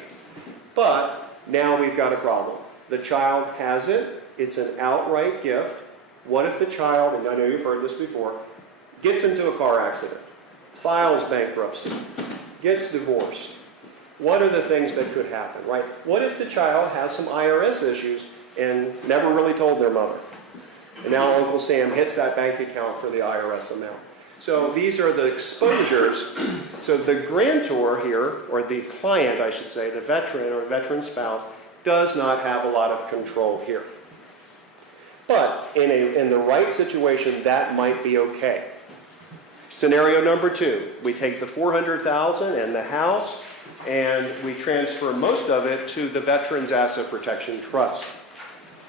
But now we've got a problem. The child has it. It's an outright gift. What if the child, and I know you've heard this before, gets into a car accident, files bankruptcy, gets divorced? What are the things that could happen, right? What if the child has some IRS issues and never really told their mother? And now Uncle Sam hits that bank account for the IRS amount. So these are the exposures. So the grantor here, or the client, I should say, the veteran or veteran spouse, does not have a lot of control here. But in the right situation, that might be okay. Scenario number 2, we take the $400,000 and the house, and we transfer most of it to the Veterans Asset Protection Trust.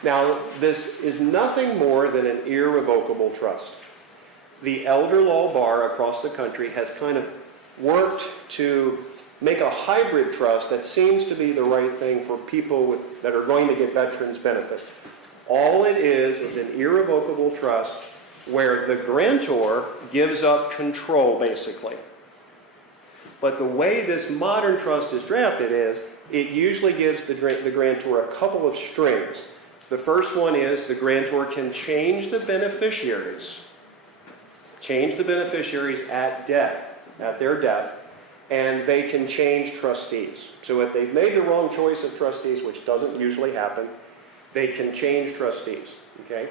Now, this is nothing more than an irrevocable trust. The elder law bar across the country has kind of worked to make a hybrid trust that seems to be the right thing for people that are going to get veterans benefits. All it is an irrevocable trust where the grantor gives up control, basically. But the way this modern trust is drafted is, it usually gives the grantor a couple of strings. The first one is the grantor can change the beneficiaries at death, at their death, and they can change trustees. So if they've made the wrong choice of trustees, which doesn't usually happen, they can change trustees. Okay?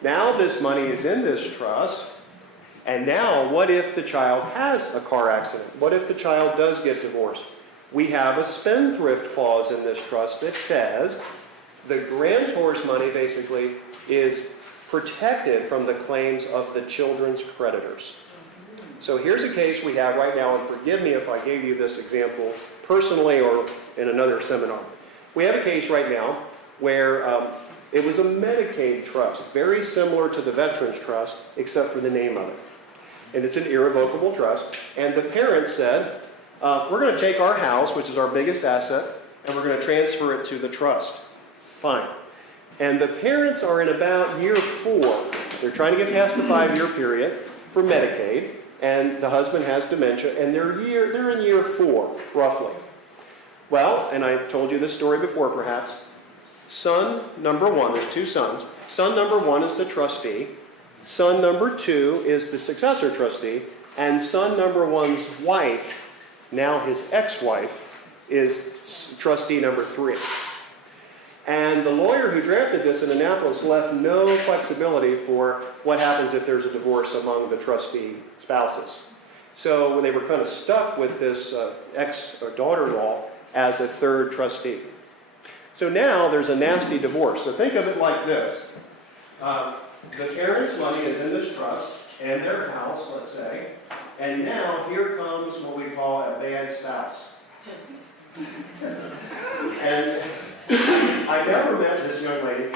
Now this money is in this trust, and now what if the child has a car accident? What if the child does get divorced? We have a spendthrift clause in this trust that says the grantor's money basically is protected from the claims of the children's creditors. So here's a case we have right now, and forgive me if I gave you this example personally or in another seminar. We have a case right now where it was a Medicaid trust, very similar to the Veterans Trust, except for the name of it. And it's an irrevocable trust. And the parents said, we're going to take our house, which is our biggest asset, and we're going to transfer it to the trust. Fine. And the parents are in about year 4. They're trying to get past the 5-year period for Medicaid, and the husband has dementia, and they're in year 4, roughly. Well, and I told you this story before, perhaps. Son number 1, there's 2 sons. Son number 1 is the trustee. Son number 2 is the successor trustee. And son number 1's wife, now his ex-wife, is trustee number 3. And the lawyer who drafted this in Annapolis left no flexibility for what happens if there's a divorce among the trustee spouses. So they were kind of stuck with this ex or daughter-in-law as a 3rd trustee. So now there's a nasty divorce. So think of it like this. The parents' money is in this trust and their house, let's say. And now here comes what we call a bad spouse. And I never met this young lady.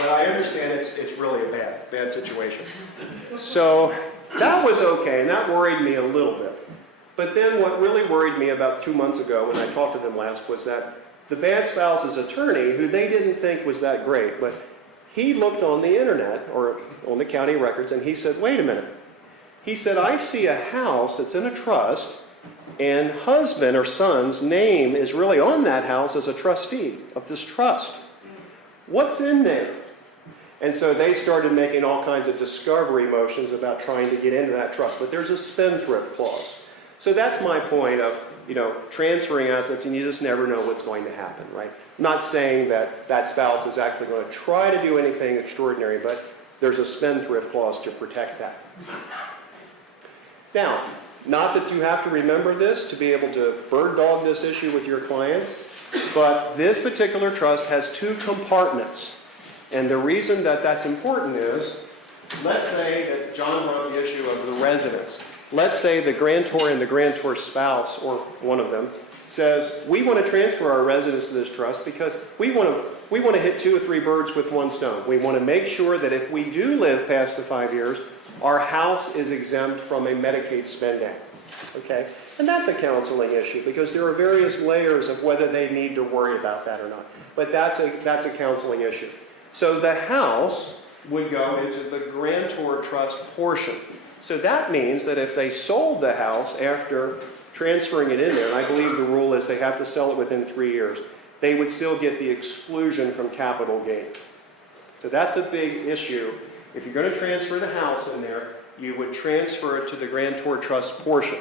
But I understand it's really a bad situation. So that was okay, and that worried me a little bit. But then what really worried me about 2 months ago when I talked to them last was that the bad spouse's attorney, who they didn't think was that great, but he looked on the internet or on the county records and he said, wait a minute. He said, I see a house that's in a trust and husband or son's name is really on that house as a trustee of this trust. What's in there? And so they started making all kinds of discovery motions about trying to get into that trust. But there's a spendthrift clause. So that's my point of, transferring assets, and you just never know what's going to happen, right? I'm not saying that that spouse is actually going to try to do anything extraordinary, but there's a spendthrift clause to protect that. Now, not that you have to remember this to be able to bird dog this issue with your clients, but this particular trust has 2 compartments. And the reason that that's important is, let's say that John brought the issue of the residence. Let's say the grantor and the grantor's spouse, or one of them, says, we want to transfer our residence to this trust because we want to hit 2 or 3 birds with one stone. We want to make sure that if we do live past the 5 years, our house is exempt from a Medicaid spending. Okay? And that's a counseling issue because there are various layers of whether they need to worry about that or not. But that's a counseling issue. So the house would go into the grantor trust portion. So that means that if they sold the house after transferring it in there, and I believe the rule is they have to sell it within 3 years, they would still get the exclusion from capital gain. So that's a big issue. If you're going to transfer the house in there, you would transfer it to the grantor trust portion.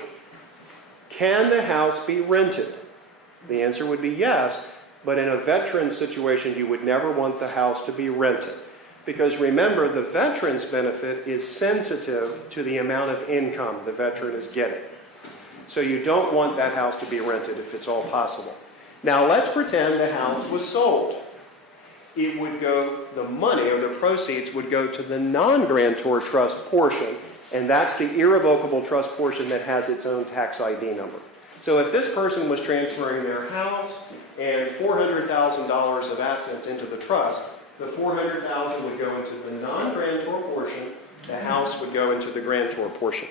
Can the house be rented? The answer would be yes, but in a veteran situation, you would never want the house to be rented. Because remember, the veteran's benefit is sensitive to the amount of income the veteran is getting. So you don't want that house to be rented if it's all possible. Now let's pretend the house was sold. It would go, the money or the proceeds would go to the non-grantor trust portion, and that's the irrevocable trust portion that has its own tax ID number. So if this person was transferring their house and $400,000 of assets into the trust, the $400,000 would go into the non-grantor portion, the house would go into the grantor portion.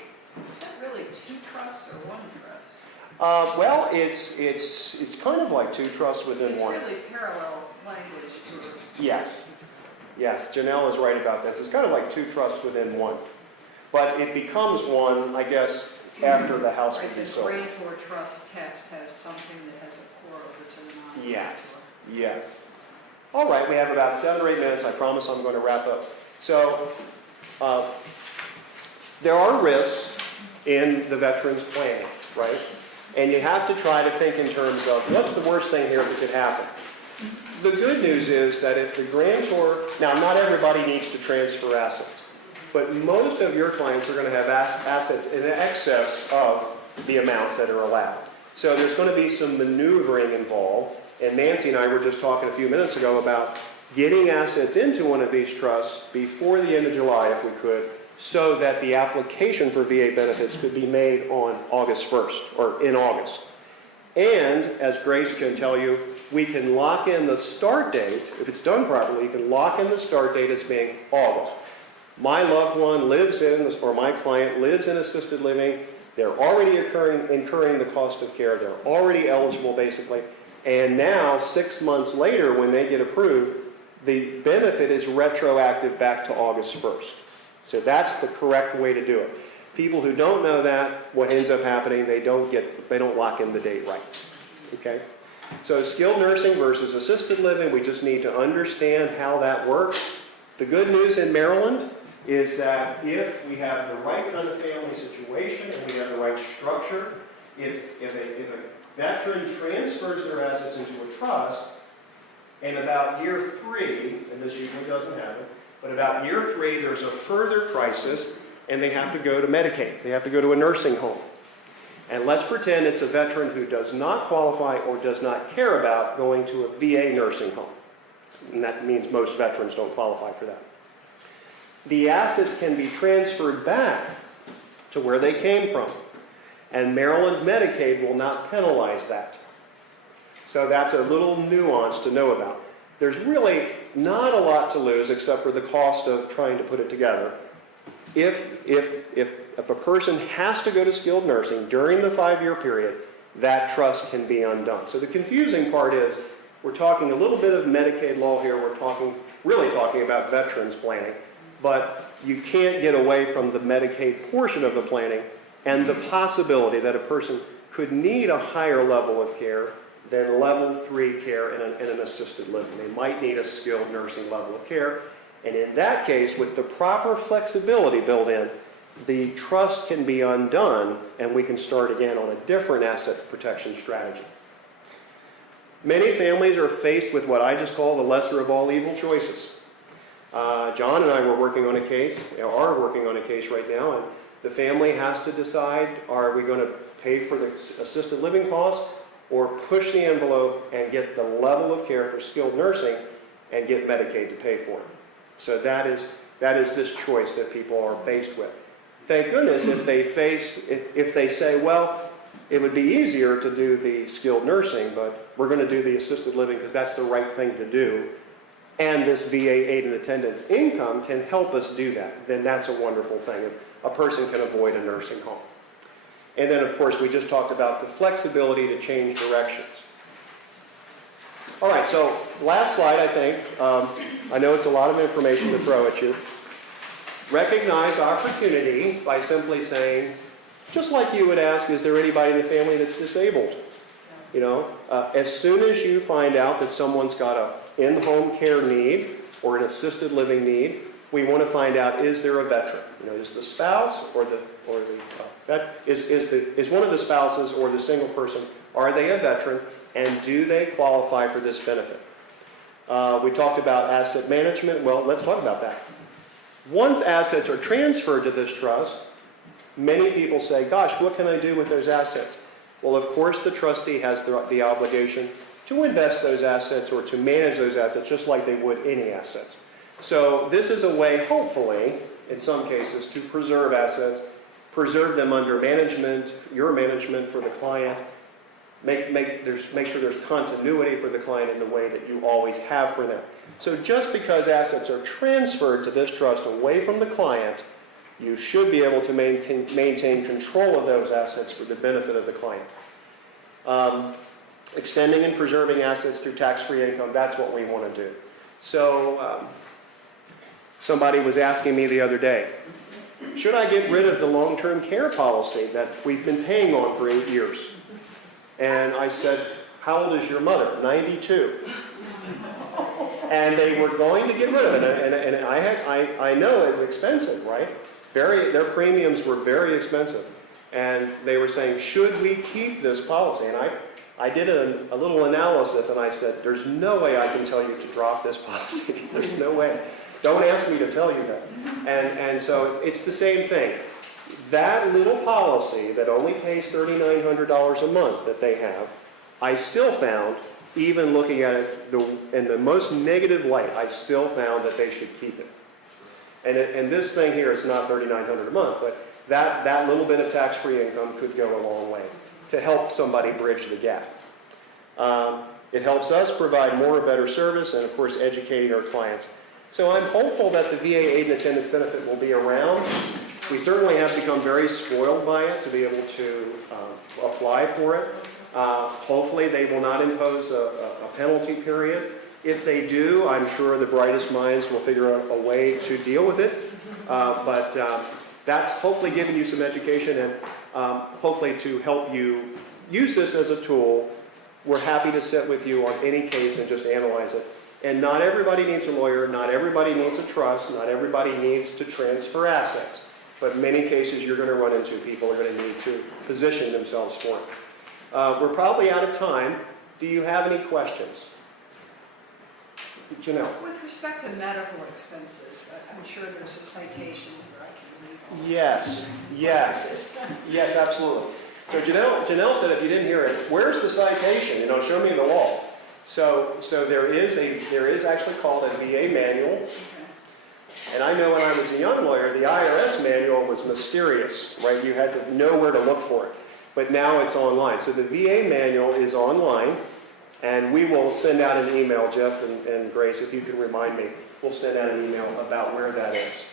Is that really 2 trusts or 1 trust? Well, it's kind of like 2 trusts within one. It's really parallel language to... Yes. Yes, Janelle is right about this. It's kind of like 2 trusts within one. But it becomes one, I guess, after the house would Right, be the sold. grantor trust text has something that has a core over to the non-grantor. Yes. Yes. All right, we have about 7 or 8 minutes. I promise I'm going to wrap up. So, there are risks in the veterans plan, right? And you have to try to think in terms of what's the worst thing here that could happen. The good news is that if the grantor, now not everybody needs to transfer assets, but most of your clients are going to have assets in excess of the amounts that are allowed. So there's going to be some maneuvering involved. And Nancy and I were just talking a few minutes ago about getting assets into one of these trusts before the end of July, if we could, so that the application for VA benefits could be made on August 1st, or in August. And, as Grace can tell you, we can lock in the start date. If it's done properly, you can lock in the start date as being August. My loved one lives in, or my client lives in assisted living. They're already incurring the cost of care. They're already eligible, basically. And now, 6 months later, when they get approved, the benefit is retroactive back to August 1st. So that's the correct way to do it. People who don't know that, what ends up happening, they don't lock in the date right. Okay? So skilled nursing versus assisted living, we just need to understand how that works. The good news in Maryland is that if we have the right kind of family situation and we have the right structure, if a veteran transfers their assets into a trust, and about year 3, and this usually doesn't happen, but about year 3, there's a further crisis, and they have to go to Medicaid. They have to go to a nursing home. And let's pretend it's a veteran who does not qualify or does not care about going to a VA nursing home. And that means most veterans don't qualify for that. The assets can be transferred back to where they came from. And Maryland Medicaid will not penalize that. So that's a little nuance to know about. There's really not a lot to lose except for the cost of trying to put it together. If a person has to go to skilled nursing during the 5-year period, that trust can be undone. So the confusing part is we're talking a little bit of Medicaid law here. We're really talking about veterans planning, but you can't get away from the Medicaid portion of the planning and the possibility that a person could need a higher level of care than level 3 care in an assisted living. They might need a skilled nursing level of care. And in that case, with the proper flexibility built in, the trust can be undone and we can start again on a different asset protection strategy. Many families are faced with what I just call the lesser of all evil choices. John and I are working on a case right now, and the family has to decide, are we going to pay for the assisted living costs or push the envelope and get the level of care for skilled nursing and get Medicaid to pay for it. So that is this choice that people are faced with. Thank goodness if they say, well, it would be easier to do the skilled nursing, but we're going to do the assisted living because that's the right thing to do, and this VA aid and attendance income can help us do that, then that's a wonderful thing. A person can avoid a nursing home. And then, of course, we just talked about the flexibility to change directions. All right, so last slide, I think. I know it's a lot of information to throw at you. Recognize opportunity by simply saying, just like you would ask, is there anybody in the family that's disabled? You know, as soon as you find out that someone's got an in-home care need or an assisted living need, we want to find out, is there a veteran? You know, is the spouse is one of the spouses or the single person, are they a veteran, and do they qualify for this benefit? We talked about asset management. Well, let's talk about that. Once assets are transferred to this trust, many people say, gosh, what can I do with those assets? Well, of course, the trustee has the obligation to invest those assets or to manage those assets just like they would any assets. So this is a way, hopefully, in some cases, to preserve assets, preserve them under management, your management for the client, make sure there's continuity for the client in the way that you always have for them. So just because assets are transferred to this trust away from the client, you should be able to maintain control of those assets for the benefit of the client. Extending and preserving assets through tax-free income, that's what we want to do. So somebody was asking me the other day, should I get rid of the long-term care policy that we've been paying on for 8 years? And I said, how old is your mother? 92. And they were going to get rid of it. And I know it's expensive, right? Their premiums were very expensive. And they were saying, should we keep this policy? And I did a little analysis, and I said, there's no way I can tell you to drop this policy. There's no way. Don't ask me to tell you that. And so it's the same thing. That little policy that only pays $3,900 a month that they have, I still found, even looking at it in the most negative light, I still found that they should keep it. And this thing here is not $3,900 a month, but that little bit of tax-free income could go a long way to help somebody bridge the gap. It helps us provide more or better service and, of course, educating our clients. So I'm hopeful that the VA aid and attendance benefit will be around. We certainly have become very spoiled by it to be able to apply for it. Hopefully they will not impose a penalty period. If they do, I'm sure the brightest minds will figure out a way to deal with it. But that's hopefully giving you some education and hopefully to help you use this as a tool. We're happy to sit with you on any case and just analyze it. And not everybody needs a lawyer, not everybody needs a trust, not everybody needs to transfer assets. But in many cases you're going to run into people are going to need to position themselves for it. We're probably out of time. Do you have any questions? Janelle. With respect to medical expenses, I'm sure there's a citation where I can read all Yes, absolutely. So Janelle said, if you didn't hear it, where's the citation? Show me the law. So there is actually called a VA manual. And I know when I was a young lawyer, the IRS manual was mysterious, right? You had to know where to look for it. But now it's online. So the VA manual is online. And we will send out an email, Jeff and Grace, if you can remind me, we'll send out an email about where that is.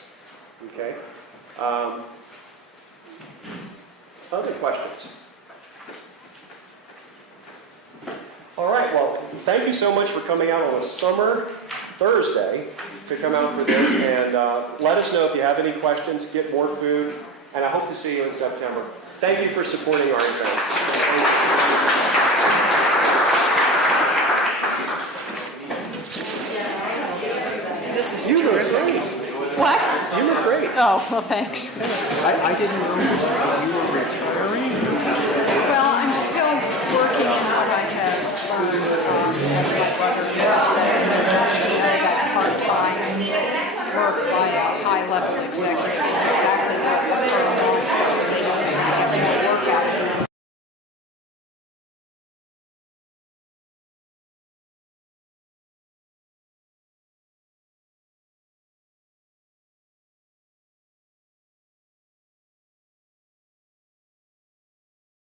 Okay? Other questions? All right, well, thank you so much for coming out on a summer Thursday to come out for this, and let us know if you have any questions, get more food, and I hope to see you in September. Thank you for supporting our events. This is You were great. What? You were great. Oh, well, thanks. I didn't know that you were retiring.